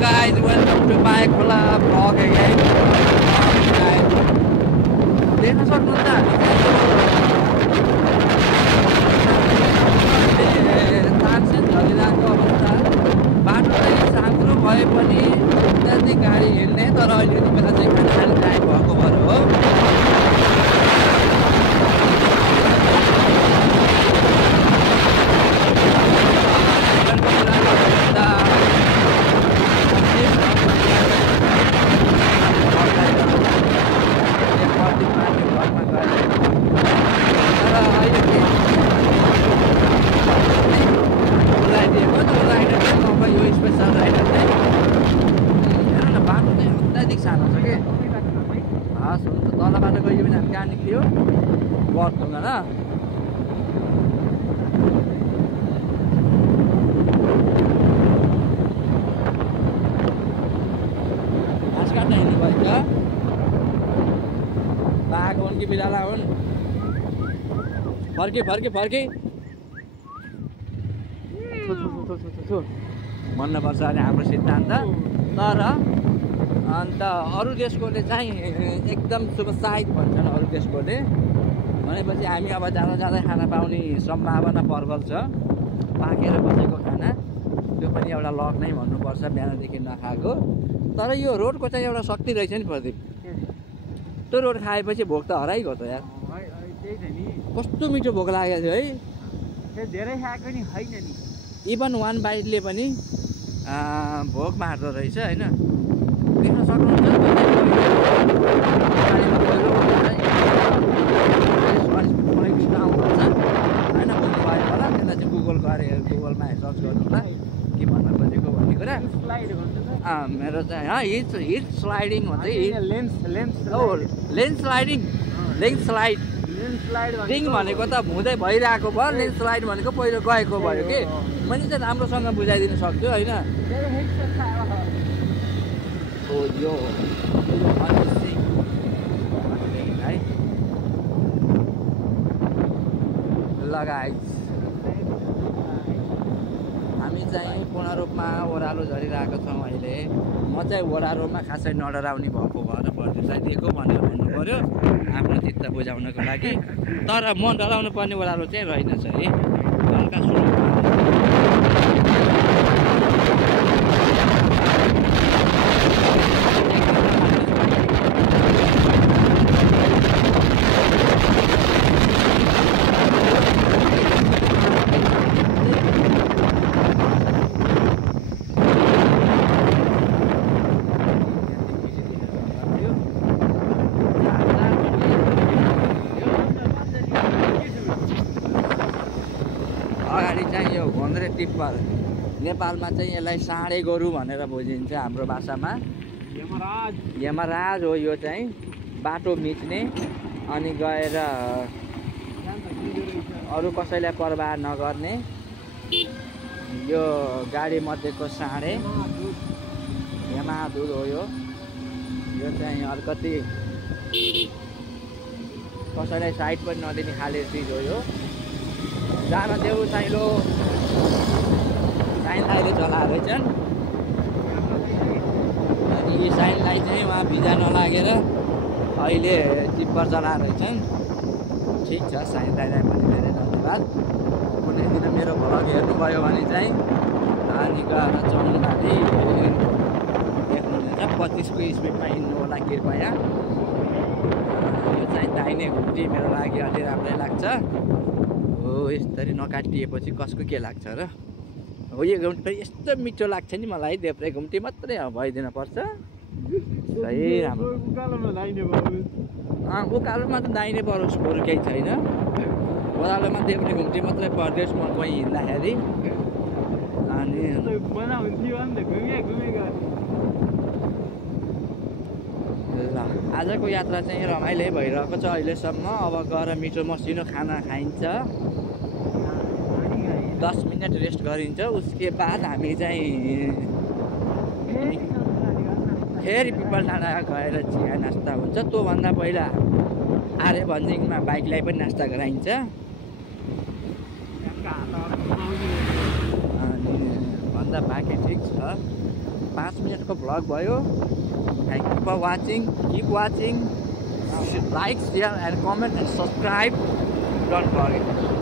guys, welcome to my vlog again. देख्न सक्नुहुन्छ तानसेन झरिरहेको अवस्था बाटो चाहिँ साँघुरो भए पनि त्यति गाडी हिँड्ने तर अहिले यति बेला चाहिँ खाना खाने टाइम भएको भएर हो तलबाट गयो भने हामी कहाँ निक्लियो बर्तुङ्गा र घाँस काट्न हिँड्नु भएछ बाघ हुन् कि बिराला हुन् फर्के भन्नुपर्छ अनि हाम्रो सिद्धान्त तर अन्त अरू देशकोले चाहिँ एकदम सुसाइड भन्छन् अरू देशकोले भनेपछि हामी अब जाँदा जाँदै खाना पाउने सम्भावना प्रबल छ पाकेर बसेको खाना त्यो पनि एउटा लक नै भन्नुपर्छ बिहानदेखि नखाएको तर यो रोडको चाहिँ एउटा शक्ति रहेछ नि प्रदीप त्यो रोड खाएपछि भोक त हराइगयो त यार कस्तो मिठो भोक लागेको थियो है धेरै खाएको नि होइन नि इभन वान बाइटले पनि भोक मार्दो रहेछ होइन देख्न सक्नुहुन्छ होइन भयो होला त्यसलाई चाहिँ गुगलमा सर्च गर्नु होला के भन्न खोजेको भन्ने कुरा मेरो चाहिँ हिट स्लाइडिङ भन्छ लेन्स स्लाइड रिङ भनेको त हुँदै भइरहेको भयो लेन्स स्लाइड भनेको पहिलो गएको भयो कि मैले चाहिँ राम्रोसँग बुझाइदिनु सक्छु होइन यो है लगाइ हामी चाहिँ पूर्ण रूपमा ओह्रालो झरिरहेको छौँ अहिले म चाहिँ ओह्रालोमा खासै नडराउने भएको भएर प्रदीपलाई दिएको भनेर भन्नु पऱ्यो आफ्नो चित्त बुझाउनको लागि तर म डराउनु पर्ने ओह्रालो चाहिँ रहेनछ है हल्का सुरु टिप्पर नेपालमा चाहिँ यसलाई साँडे गोरु भनेर बुझिन्छ हाम्रो भाषामा यमराज हो यो चाहिँ बाटो मिच्ने अनि गएर अरू कसैलाई परवाह नगर्ने यो गाडी मध्येको साँडे यमादुर हो यो चाहिँ अलिकति कसैलाई साइड पनि नदिने खाले चिज हो यो जान देऊ साइलो साइन लाइटले चलाएर रहेछन् अनि यो साइनलाई चाहिँ उहाँ भिजा नलागेर अहिले टिप्पर चलाएर रहेछन् ठिक छ साइन लाइटलाई पनि धेरै धन्यवाद कुनै दिन मेरो भ्लग हेर्नुभयो भने चाहिँ अनि गएर चौनबारी देख्नुहुनेछ 25को स्पिडमा हिँड्नु होला कृपया यो चाहिँ दाहिने घुम्टी मेरो लागि अलि राम्रै लाग्छ हो यसरी नकाटिएपछि कसको के लाग्छ र हो यो घुम्टी पनि यस्तो मिठो लाग्छ नि मलाई देब्रे घुम्टी मात्रै भइदिन पर्छ सही राम्रो उकालोमा त दाहिने परोस् बरु केही छैन ओह्रालोमा देब्रे घुम्टी मात्रै परदेश म कोही हिँड्दाखेरि अनि ल आजको यात्रा चाहिँ रमाइलो भइरहेको छ अहिलेसम्म अब गएर मिठो मसिनो खाना खाइन्छ 10 मिनट रेस्ट गरिन्छ उसके बाद हामी चाहिँ फेरि पिपल डाँडा गएर चिया नास्ता हुन्छ त्योभन्दा पहिला आर्य भन्जिङमा बाइकलाई पनि नास्ता गराइन्छ अनि भन्दा बाँकी ठिक छ 5 मिनटको भ्लग भयो। Thank you for watching, keep watching, like, share and comment and subscribe, don't forget.